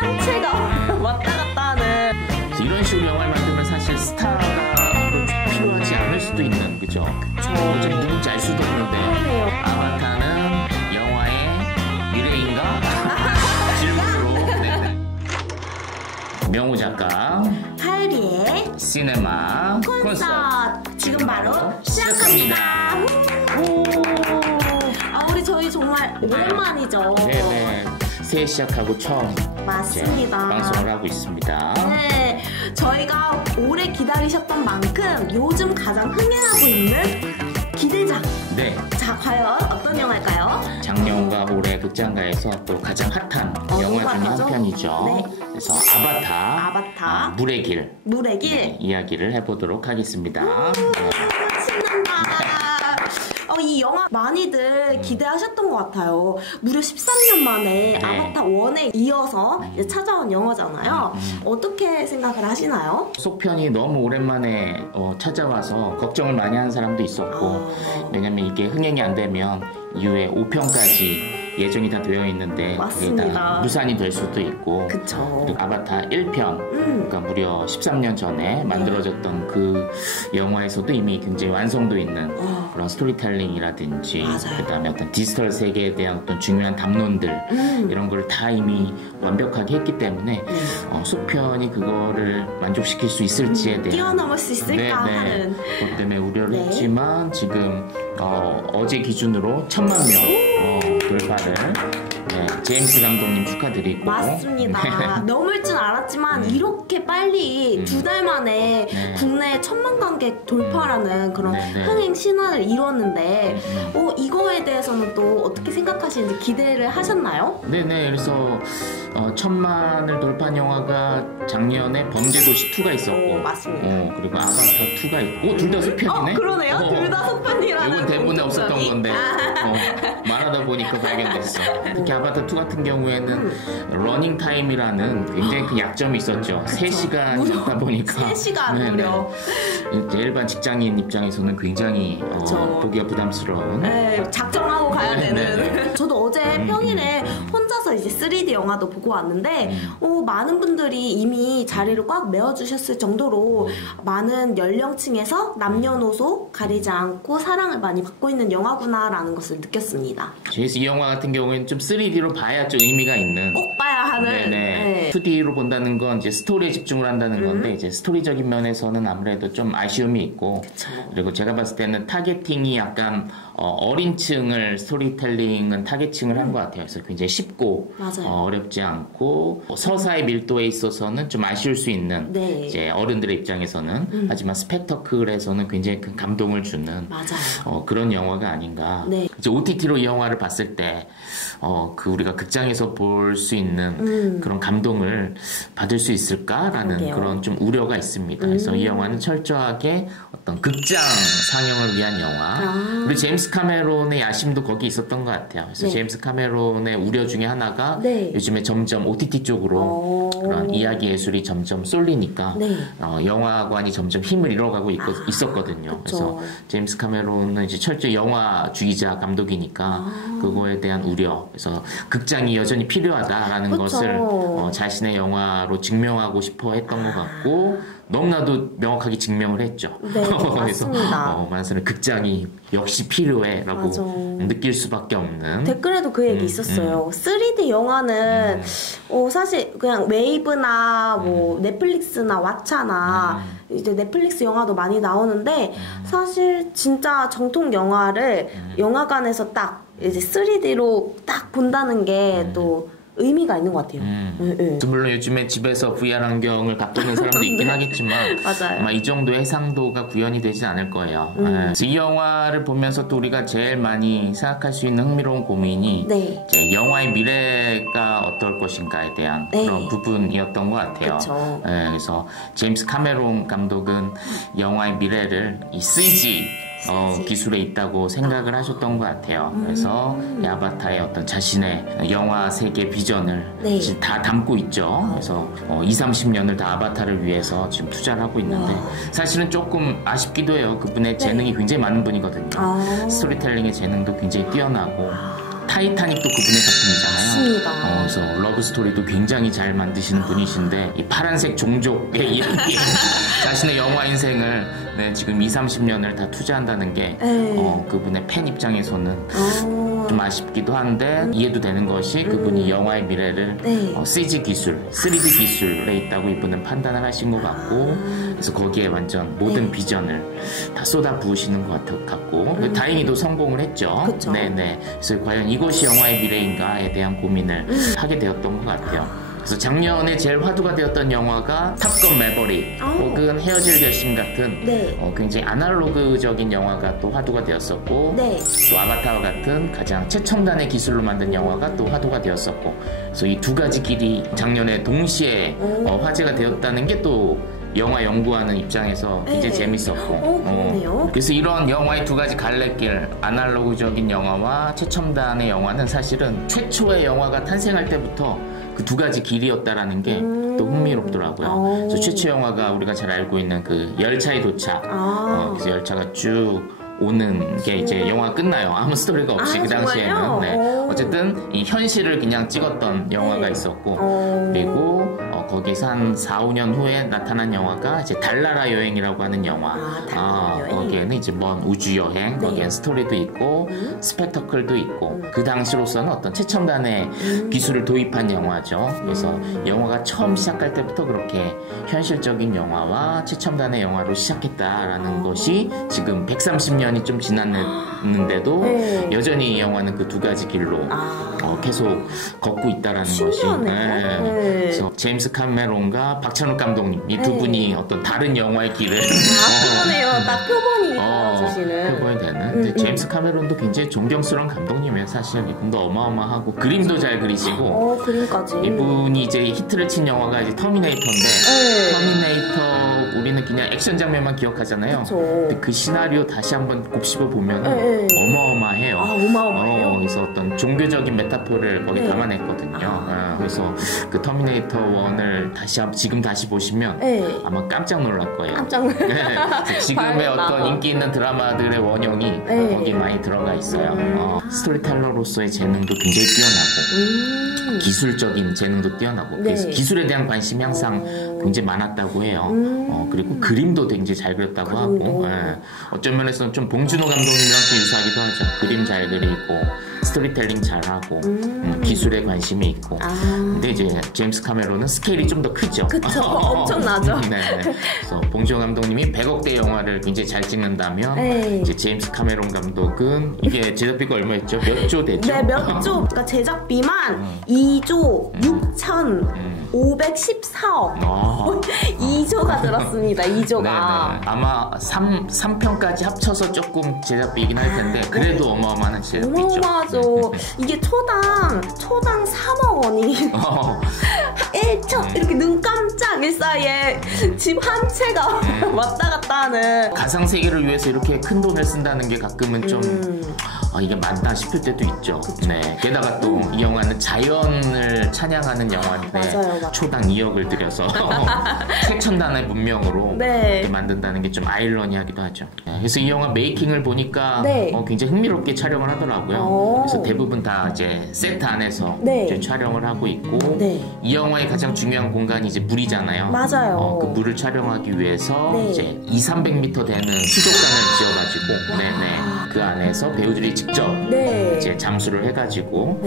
한치가 왔다 갔다 하는. 이런 식으로 영화를 만들면 사실 스타가 필요하지 않을 수도 있는, 그죠? 어차피 누군지 알 수도 없는데. 아바타는 영화의 미래인가? 질문으로. 네. 명호 작가 하율이의 시네마 콘서트 지금 바로 시작합니다. 우리 저희 정말 오랜만이죠. 네네. 새해 시작하고 처음 맞습니다. 방송을 하고 있습니다. 네, 저희가 오래 기다리셨던 만큼 요즘 가장 흥행하고 있는 기대작. 네. 자, 과연 어떤 영화일까요? 작년과 올해 극장가에서 또 가장 핫한 영화 중에 한 편이죠. 네. 그래서 아바타. 물의 길. 물의 길. 네, 이야기를 해보도록 하겠습니다. 신난다. 이 영화 많이들 기대하셨던 것 같아요. 무려 13년 만에 네. 아바타 1에 이어서 이제 찾아온 영화잖아요. 어떻게 생각을 하시나요? 속편이 너무 오랜만에 찾아와서 걱정을 많이 하는 사람도 있었고, 왜냐면 이게 흥행이 안 되면 이후에 5편까지 예정이 다 되어 있는데 그게 다 무산이 될 수도 있고. 그쵸. 그리고 아바타 1편 그러니까 무려 13년 전에 만들어졌던 그 영화에서도 이미 굉장히 완성도 있는 그런 스토리텔링이라든지, 그 다음에 어떤 디지털 세계에 대한 어떤 중요한 담론들 이런 걸 다 이미 완벽하게 했기 때문에 속편이 그거를 만족시킬 수 있을지에 대한 뛰어넘을 수 있을까 하는 그것 때문에 우려를 했지만 지금 어제 기준으로 1000만 명 돌파를 제임스 감독님 축하드리고. 맞습니다. 넘을 줄 알았지만 이렇게 빨리 2달 만에 국내 1000만 관객 돌파라는 그런 흥행 신화를 이뤘는데 이거에 대해서는 또 어떻게 생각하시는지 기대를 하셨나요? 네네. 그래서 1000만을 돌파한 영화가 작년에 범죄도시 2가 있었고, 맞습니다. 그리고 아바타 2가 있고, 둘 다 속편이네. 그러네요. 둘 다 속편이라는. 이건 대본에 없었던 건데 말하다 보니까 발견됐어. 특히 아바타 2 같은 경우에는 러닝 타임이라는 굉장히 큰 약점이 있었죠. 3시간이 넘다 보니까 3시간 무려. 일반 직장인 입장에서는 굉장히 보기가 부담스러운. 작정하고 가야 되는. 저도 어제 평일에 혼자서 이제 3D 영화도 보고 왔는데 많은 분들이 이미 자리를 꽉 메워주셨을 정도로 많은 연령층에서 남녀노소 가리지 않고 사랑을 많이 받고 있는 영화구나라는 것을 느꼈습니다. 그래서 이 영화 같은 경우에는 좀 3D로 봐야 좀 의미가 있는, 꼭 봐야 하는. 2D로 본다는 건 이제 스토리에 집중을 한다는 건데, 이제 스토리적인 면에서는 아무래도 좀 아쉬움이 있고, 그리고 제가 봤을 때는 타겟팅이 약간 어린 층을 스토리텔링은 타겟팅을 한 것 같아요. 그래서 굉장히 쉽고 어렵지 않고 서사의 밀도에 있어서는 좀 아쉬울 수 있는 이제 어른들의 입장에서는, 하지만 스펙터클에서는 굉장히 큰 감동을 주는 그런 영화가 아닌가. 이제 OTT로 이 영화를 봤을 때 우리가 극장에서 볼 수 있는 그런 감동을 받을 수 있을까라는 그런 좀 우려가 있습니다. 그래서 이 영화는 철저하게 어떤 극장 상영을 위한 영화. 그리고 제임스 카메론의 야심도 거기 있었던 것 같아요. 그래서 제임스 카메론의 우려 중에 하나가 요즘에 점점 OTT 쪽으로 그런 이야기 예술이 점점 쏠리니까 영화관이 점점 힘을 잃어가고 있었거든요. 그래서 제임스 카메론은 이제 철저히 영화주의자 감독이니까 그거에 대한 우려. 그래서 극장이 여전히 필요하다라는 것을 자신의 영화로 증명하고 싶어 했던 것 같고, 너무나도 명확하게 증명을 했죠. 그래서 많은 사람이 극장이 역시 필요해라고 느낄 수밖에 없는. 댓글에도 그 얘기 있었어요. 3D 영화는 사실 그냥 웨이브나 뭐 넷플릭스나 왓챠나 이제 넷플릭스 영화도 많이 나오는데, 사실 진짜 정통 영화를 영화관에서 딱 이제 3D로 딱 본다는 게 또 의미가 있는 것 같아요. 물론 요즘에 집에서 VR 안경을 갖고 있는 사람도 있긴 하겠지만 아마 이 정도의 해상도가 구현이 되진 않을 거예요. 이 영화를 보면서 또 우리가 제일 많이 생각할 수 있는 흥미로운 고민이 이제 영화의 미래가 어떨 것인가에 대한 그런 부분이었던 것 같아요. 그래서 제임스 카메론 감독은 영화의 미래를 이 CG 기술에 있다고 생각을 하셨던 것 같아요. 그래서 아바타의 어떤 자신의 영화 세계 비전을 다 담고 있죠. 그래서 20-30년을 다 아바타를 위해서 지금 투자를 하고 있는데, 사실은 조금 아쉽기도 해요. 그분의 재능이 굉장히 많은 분이거든요. 스토리텔링의 재능도 굉장히 뛰어나고, 타이타닉도 그분의 작품이잖아요. 맞습니다. 그래서 러브 스토리도 굉장히 잘 만드시는 분이신데 이 파란색 종족의 이야기 자신의 영화 인생을 네, 지금 20-30년을 다 투자한다는 게 그분의 팬 입장에서는 좀 아쉽기도 한데 이해도 되는 것이 그분이 영화의 미래를 CG 기술, 3D 기술에 있다고 이분은 판단을 하신 것 같고 그래서 거기에 완전 모든 비전을 다 쏟아 부으시는 것 같고 다행히도 성공을 했죠. 그쵸. 네네. 그래서 과연 이것이 영화의 미래인가에 대한 고민을 하게 되었던 것 같아요. 그래서 작년에 제일 화두가 되었던 영화가 탑건 매버릭 혹은 헤어질 결심 같은 굉장히 아날로그적인 영화가 또 화두가 되었었고 또 아바타와 같은 가장 최첨단의 기술로 만든 영화가 또 화두가 되었었고 그래서 이 두 가지 길이 작년에 동시에 화제가 되었다는 게 또 영화 연구하는 입장에서 굉장히 재밌었고 그래서 이런 영화의 두 가지 갈래길 아날로그적인 영화와 최첨단의 영화는 사실은 최초의 영화가 탄생할 때부터 그 두 가지 길이었다라는 게 또 흥미롭더라고요. 그래서 최초 영화가 우리가 잘 알고 있는 그 열차의 도착. 그래서 열차가 쭉 오는 게 이제 영화가 끝나요. 아무 스토리가 없이 그 당시에는. 네. 어쨌든 이 현실을 그냥 찍었던 영화가 있었고 그리고 거기서 한 4-5년 후에 나타난 영화가 이제 달나라 여행이라고 하는 영화. 거기에는 이제 먼 우주 여행, 거기엔 스토리도 있고 스펙터클도 있고 그 당시로서는 어떤 최첨단의 기술을 도입한 영화죠. 그래서 영화가 처음 시작할 때부터 그렇게 현실적인 영화와 최첨단의 영화로 시작했다라는 것이 지금 130년이 좀 지났는데도 여전히 이 영화는 그 두 가지 길로 계속 걷고 있다라는 것이. 그래서 제임스 카메론과 박찬욱 감독님 이 두 분이 어떤 다른 영화의 길을 그러네요. 딱 표본이 보여주시는. 표본이 되는. 근데 제임스 카메론도 굉장히 존경스러운 감독님이에요. 사실 이분도 어마어마하고 그림도 잘 그리시고. 그림까지. 이분이 이제 히트를 친 영화가 이제 터미네이터인데 터미네이터 우리는 그냥 액션 장면만 기억하잖아요. 근데 그 시나리오 다시 한번 곱씹어 보면 어마어마해요. 어마어마해요. 그래서 어떤 종교적인 메타포를 거기 담아냈거든요. 그래서 그 터미네이터 1을 지금 다시 보시면 아마 깜짝 놀랄 거예요. 지금의 어떤 인기 있는 드라마들의 원형이 거기 많이 들어가 있어요. 스토리텔러로서의 재능도 굉장히 뛰어나고 기술적인 재능도 뛰어나고 그래서 기술에 대한 관심이 항상 굉장히 많았다고 해요. 그리고 그림도 굉장히 잘 그렸다고 하고 어떤 면에서는 좀 봉준호 감독님이랑 좀 유사하기도 하죠. 그림 잘 그리고 스토리텔링 잘하고 기술에 관심이 있고 근데 이제 제임스 카메론은 스케일이 좀 더 크죠. 그쵸. 엄청나죠. 그래서 봉준호 감독님이 100억대 영화를 굉장히 잘 찍는다면 이제 제임스 카메론 감독은 이게 제작비가 얼마였죠? 몇 조 되죠? 네, 몇 조. 그러니까 제작비만 2조 6,514억 2조가 들었습니다. 2조가 아마 3편까지 합쳐서 조금 제작비이긴 할 텐데 그래도 어마어마한 제작비죠. 어마어마하죠. 이게 초당 3억 원이 1초 이렇게 눈 깜짝일 사이에 집 한 채가 왔다 갔다 하는. 가상세계를 위해서 이렇게 큰 돈을 쓴다는 게 가끔은 좀 이게 맞다 싶을 때도 있죠. 게다가 또 이 영화는 자연을 찬양하는 영화인데 맞아요. 초당 2억을 들여서 최첨단의 문명으로 만든다는 게 좀 아이러니하기도 하죠. 그래서 이 영화 메이킹을 보니까 굉장히 흥미롭게 촬영을 하더라고요. 그래서 대부분 다 이제 세트 안에서 이제 촬영을 하고 있고 이 영화의 가장 중요한 공간이 이제 물이잖아요. 맞아요. 그 물을 촬영하기 위해서 이제 200-300m 되는 수족관을 지어가지고 그 안에서 배우들이 직접 이제 잠수를 해가지고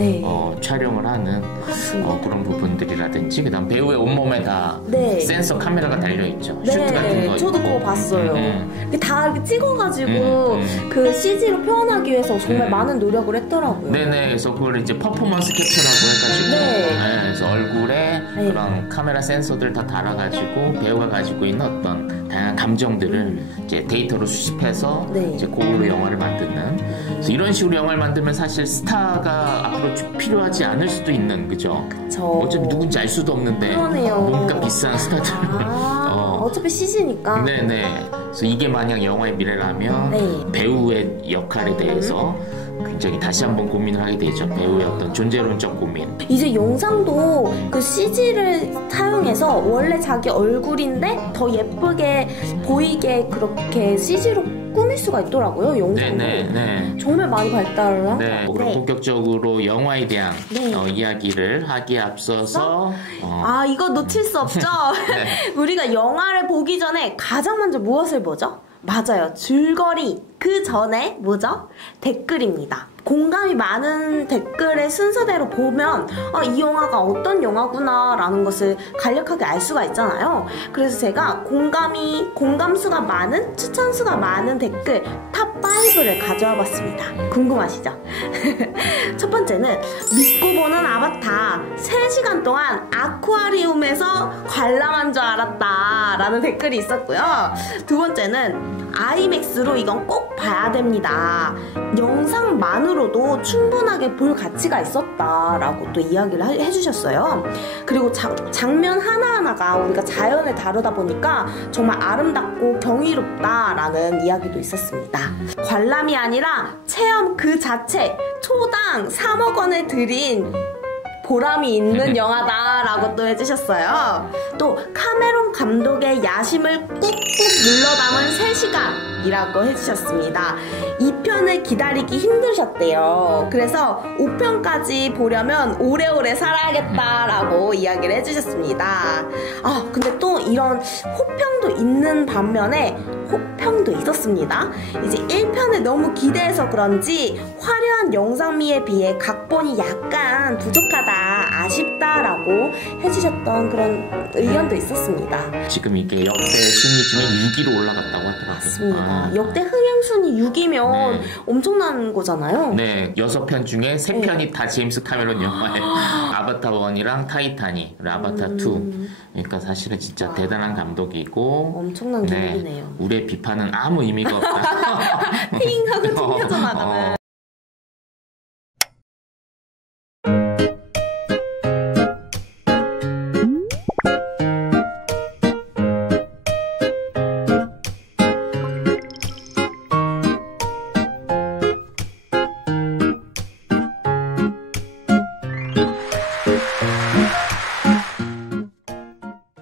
촬영을 하는 그런 부분들이라든지 그다음 배우의 온몸에 다 센서 카메라가 달려있죠. 슈트 같은 거 저도 그거 봤어요. 다 이렇게 찍어가지고 그 CG로 표현하기 위해서 정말 많은 노력을 했더라고요. 그래서 그걸 이제 퍼포먼스 캡처라고 해가지고 그래서 얼굴에 그런 카메라 센서들 다 달아가지고 배우가 가지고 있는 어떤 다양한 감정들을 이제 데이터로 수집해서 이제 그걸로 영화를 만드는. 그래서 이런 식으로 영화를 만들면 사실 스타가 앞으로 필요하지 않을 수도 있는, 그죠? 어차피 누군지 알 수도 없는데 뭔가 비싼 스타들. 어차피 CG니까. 그래서 이게 만약 영화의 미래라면 배우의 역할에 대해서 굉장히 다시 한번 고민을 하게 되죠. 배우의 어떤 존재론적 고민. 이제 영상도 그 CG를 사용해서 원래 자기 얼굴인데 더 예쁘게 보이게 그렇게 CG로 꾸밀 수가 있더라고요. 영상을. 네. 정말 많이 발달을 한 것 네, 같아요. 그럼 본격적으로 영화에 대한 네. 이야기를 하기에 앞서서 아, 이거 놓칠 수 없죠? 네. 우리가 영화를 보기 전에 가장 먼저 무엇을 보죠? 맞아요. 줄거리. 그 전에 뭐죠? 댓글입니다. 공감이 많은 댓글의 순서대로 보면 이 영화가 어떤 영화구나 라는 것을 간략하게 알 수가 있잖아요. 그래서 제가 공감수가 많은, 추천수가 많은 댓글 탑 5를 가져와 봤습니다. 궁금하시죠? 첫 번째는 믿고 보는 아바타 3시간 동안 아쿠아리움에서 관람한 줄 알았다 라는 댓글이 있었고요. 두 번째는 아이맥스로 이건 꼭 봐야 됩니다. 영상만으로도 충분하게 볼 가치가 있었다라고 또 이야기를 해주셨어요. 그리고 장면 하나하나가 우리가 자연을 다루다 보니까 정말 아름답고 경이롭다라는 이야기도 있었습니다. 관람이 아니라 체험 그 자체 초당 3억 원을 들인 보람이 있는 영화다라고 또 해주셨어요. 또 카메론 감독의 야심을 꾹꾹 눌러 담은 3시간이라고 해주셨습니다. 2편을 기다리기 힘드셨대요. 그래서 5편까지 보려면 오래오래 살아야겠다라고 이야기를 해주셨습니다. 근데 또 이런 호평도 있는 반면에 호평도 있었습니다. 이제 1편을 너무 기대해서 그런지 화려한 영상미에 비해 각본이 약간 부족하다, 아쉽다라고 해주셨던 그런 의견도 있었습니다. 지금 이게 역대 순위 중에 6위로 올라갔다고 하더라고요. 맞습니다. 역대 흥행순위 6위면 엄청난 거잖아요. 네, 6편 중에 3편이 다 제임스 카메론 영화예요. 아바타 1이랑 타이타닉, 그리고 아바타 2. 그러니까 사실은 진짜 대단한 감독이고 엄청난 기록이네요. 우리의 비판은 아무 의미가 없다. 띵하고 튕겨져 나가는.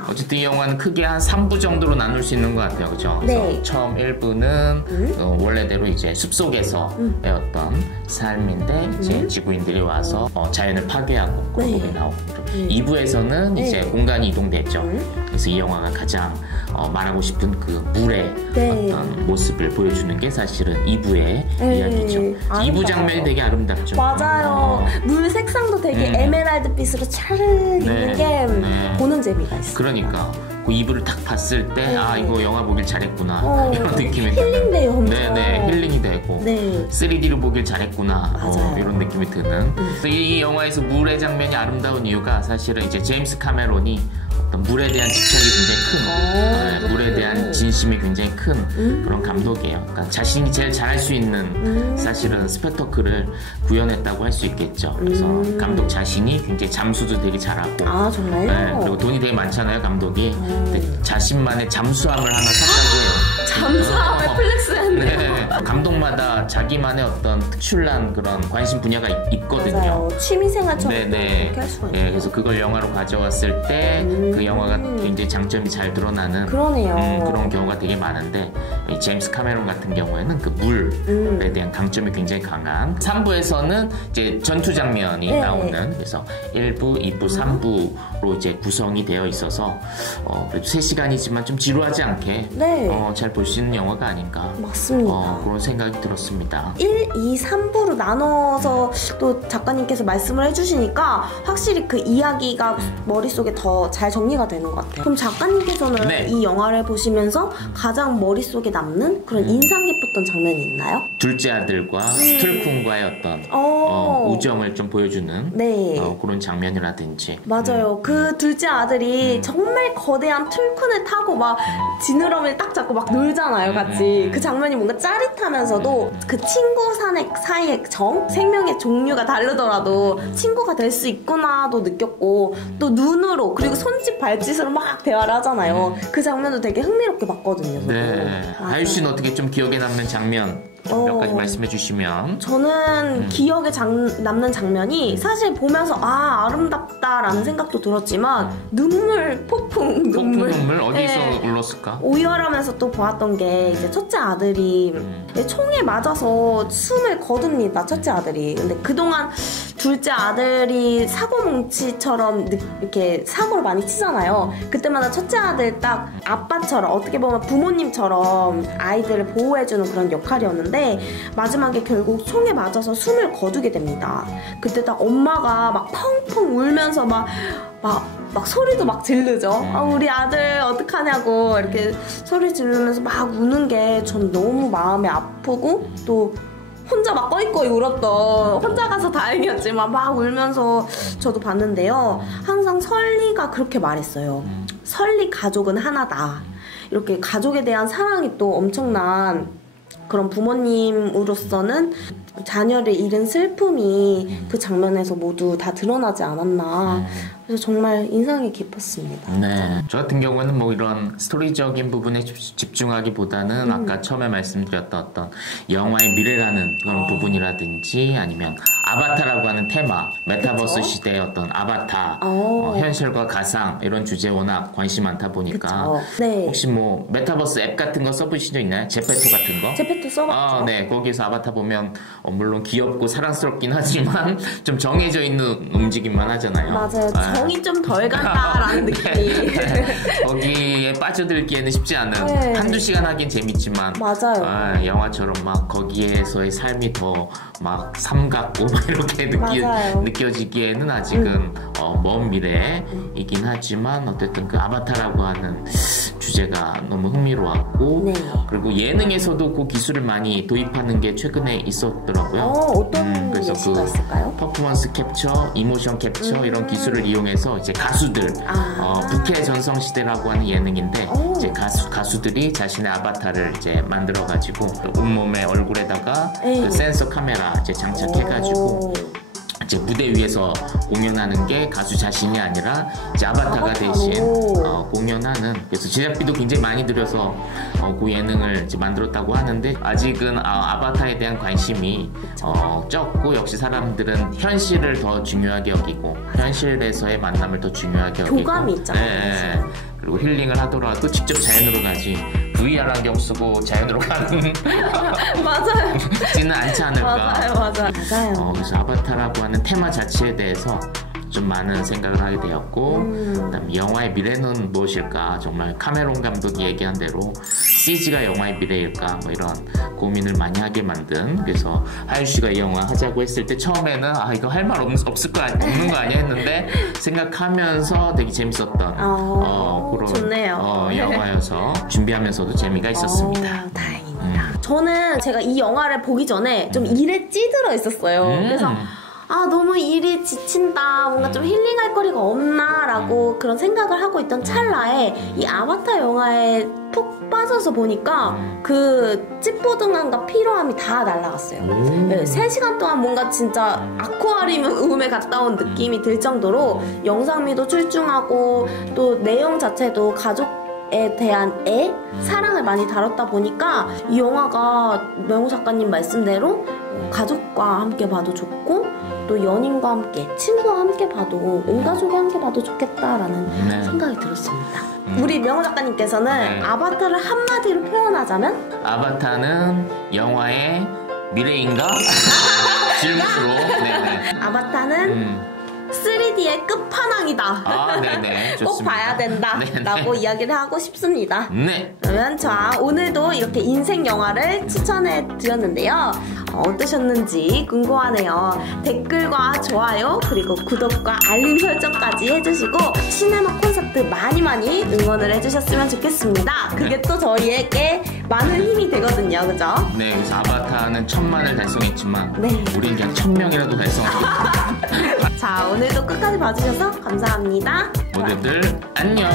어쨌든 이 영화는 크게 한 3부 정도로 나눌 수 있는 것 같아요. 그죠? 네. 그래서 처음 1부는 원래대로 이제 숲속에서의 어떤 삶인데 이제 지구인들이 와서 자연을 파괴하고 그런 부분이 나오고 2부에서는 이제 공간이 이동됐죠. 그래서 이 영화가 가장 말하고 싶은 그 물의 어떤 모습을 보여주는 게 사실은 2부의 이야기죠. 2부 장면이 되게 아름답죠. 맞아요. 물 색상도 되게 에메랄드빛으로 차르르 있는 게 보는 재미가 있어요. 그러니까 그 2부를 딱 봤을 때 이거 영화 보길 잘했구나 이런 느낌이 힐링돼요. 엄청. 네네, 힐링이 되고 3D로 보길 잘했구나 이런 느낌이 드는 이 영화에서 물의 장면이 아름다운 이유가 사실은 이제 제임스 카메론이 어떤 물에 대한 집착이 굉장히 큰 물에 대한 진심이 굉장히 큰 그런 감독이에요. 그러니까 자신이 제일 잘할 수 있는 사실은 스펙터클을 구현했다고 할 수 있겠죠. 그래서 감독 자신이 굉장히 잠수도 되게 잘하고 정말요? 네, 그리고 돈이 되게 많잖아요 감독이. 근데 자신만의 잠수함을 하나 샀다고 해요. 잠수함에 플렉스했네요. 네, 감독마다 자기만의 어떤 특출난 그런 관심 분야가 있거든요. 맞아요. 취미생활처럼 네네. 그렇게 할 수가 있네요. 그래서 그걸 영화로 가져왔을 때 그 영화가 굉장히 장점이 잘 드러나는 그러네요. 그런 경우가 되게 많은데 이 제임스 카메론 같은 경우에는 그 물에 대한 강점이 굉장히 강한 3부에서는 이제 전투 장면이 나오는 그래서 1부, 2부, 3부로 이제 구성이 되어 있어서 그래도 3시간이지만 좀 지루하지 않게 잘 볼 수 있는 영화가 아닌가 맞습니다. 그런 생각이 들었습니다. 1, 2, 3부로 나눠서 또 작가님께서 말씀을 해주시니까 확실히 그 이야기가 머릿속에 더 잘 정리가 되는 것 같아요. 그럼 작가님께서는 이 영화를 보시면서 가장 머릿속에 남는 그런 인상 깊었던 장면이 있나요? 둘째 아들과 틀쿤과의 어떤 우정을 좀 보여주는 그런 장면이라든지 맞아요. 그 둘째 아들이 정말 거대한 틀쿤을 타고 막 지느러미를 딱 잡고 막 놀잖아요 같이. 그 장면이 뭔가 짜릿하면서도 그 친구 사이의 생명의 종류가 다르더라도 친구가 될 수 있구나도 느꼈고 또 눈으로 그리고 손짓 발짓으로 막 대화를 하잖아요. 그 장면도 되게 흥미롭게 봤거든요. 하유 씨는 어떻게 좀 기억에 남는 장면 몇 가지 말씀해 주시면. 저는 기억에 남는 장면이 사실 보면서 아름답다라는 생각도 들었지만 폭풍 눈물 어디서 울었을까? 오열하면서 또 보았던 게 이제 첫째 아들이 총에 맞아서 숨을 거둡니다. 첫째 아들이. 근데 그동안 둘째 아들이 사고뭉치처럼 이렇게 사고를 많이 치잖아요. 그때마다 첫째 아들 딱 아빠처럼 어떻게 보면 부모님처럼 아이들을 보호해주는 그런 역할이었는데 마지막에 결국 총에 맞아서 숨을 거두게 됩니다. 그때 딱 엄마가 막 펑펑 울면서 막 소리도 막 지르죠. 우리 아들 어떡하냐고 이렇게 소리 지르면서 막 우는 게 전 너무 마음이 아프고 또 혼자 막 꺼이꺼이 울었던, 혼자 가서 다행이었지만 막 울면서 저도 봤는데요. 항상 설리가 그렇게 말했어요. 설리 가족은 하나다. 이렇게 가족에 대한 사랑이 또 엄청난 그런 부모님으로서는 자녀를 잃은 슬픔이 그 장면에서 모두 다 드러나지 않았나. 그래서 정말 인상이 깊었습니다. 네. 저 같은 경우는 뭐 이런 스토리적인 부분에 집중하기보다는 아까 처음에 말씀드렸던 어떤 영화의 미래라는 그런 부분이라든지 아니면 아바타라고 하는 테마, 메타버스 그쵸? 시대의 어떤 아바타, 현실과 가상 이런 주제에 워낙 관심이 많다 보니까 네. 혹시 뭐 메타버스 앱 같은 거 써보신 적 있나요? 제페토 같은 거? 제페토 써봤죠. 네. 거기서 아바타 보면 물론 귀엽고 사랑스럽긴 하지만 좀 정해져 있는 움직임만 하잖아요. 맞아요. 정이 좀 덜 간다라는 느낌이. 거기에 빠져들기에는 쉽지 않은 한두 시간 하긴 재밌지만 맞아요. 영화처럼 막 거기에서의 삶이 더 막 삶 같고 막 이렇게 느껴지기에는 아직은 먼 미래이긴 하지만 어쨌든 그 아바타라고 하는 주제가 너무 흥미로웠고 그리고 예능에서도 그 기술을 많이 도입하는 게 최근에 있었더라고요. 어떤 그래서 예시가 있을까요? 퍼포먼스 캡처, 이모션 캡처 이런 기술을 이용해서 이제 가수들 부캐 전성 시대라고 하는 예능인데 이제 가수들이 자신의 아바타를 이제 만들어 가지고 온몸에 얼굴에다가 그 센서 카메라 이제 장착해가지고 이제 무대 위에서 공연하는 게 가수 자신이 아니라 이제 아바타가 대신 공연하는. 그래서 제작비도 굉장히 많이 들여서 그 예능을 이제 만들었다고 하는데 아직은 아바타에 대한 관심이 적고 역시 사람들은 현실을 더 중요하게 여기고 현실에서의 만남을 더 중요하게 여기고 교감이 있잖아요. 그리고 힐링을 하더라도 직접 자연으로 가지 VR 안경 쓰고 자연으로 가는 맞아요. 지는 않지 않을까. 맞아요. 그래서 아바타라고 하는 테마 자체에 대해서 좀 많은 생각을 하게 되었고 그다음에 영화의 미래는 무엇일까. 정말 카메론 감독이 얘기한 대로 CG가 영화의 미래일까 뭐 이런 고민을 많이 하게 만든. 그래서 하유 씨가 이 영화 하자고 했을 때 처음에는 이거 할 말 없는 거 아니야 했는데 생각하면서 되게 재밌었던 그런 좋네요. 영화여서 준비하면서도 재미가 있었습니다. 다행입니다. 저는 제가 이 영화를 보기 전에 좀 일에 찌들어 있었어요. 그래서 너무 일이 지친다. 뭔가 좀 힐링할 거리가 없나 라고 그런 생각을 하고 있던 찰나에 이 아바타 영화에 푹 빠져서 보니까 그 찌뿌둥함과 피로함이 다 날아갔어요. 3시간 동안 뭔가 진짜 아쿠아리움에 갔다 온 느낌이 들 정도로 영상미도 출중하고 또 내용 자체도 가족에 대한 사랑을 많이 다뤘다 보니까 이 영화가 명호 작가님 말씀대로 가족과 함께 봐도 좋고 또 연인과 함께, 친구와 함께 봐도, 온 가족이 함께 봐도 좋겠다라는 생각이 들었습니다. 우리 명호 작가님께서는 아바타를 한마디로 표현하자면? 아바타는 영화의 미래인가? 질문으로. 아바타는 3D의 끝판왕이다. 네네. 좋습니다. 꼭 봐야 된다. 라고 이야기를 하고 싶습니다. 네. 그러면 오늘도 이렇게 인생 영화를 추천해 드렸는데요. 어떠셨는지 궁금하네요. 댓글과 좋아요 그리고 구독과 알림 설정까지 해주시고 시네마 콘서트 많이 응원을 해주셨으면 좋겠습니다. 그게 또 저희에게 많은 힘이 되거든요. 그죠? 네. 그래서 아바타는 1000만을 달성했지만 우린 그냥 1000명이라도 달성하겠습니다. 자, 오늘도 끝까지 봐주셔서 감사합니다. 모두들 안녕.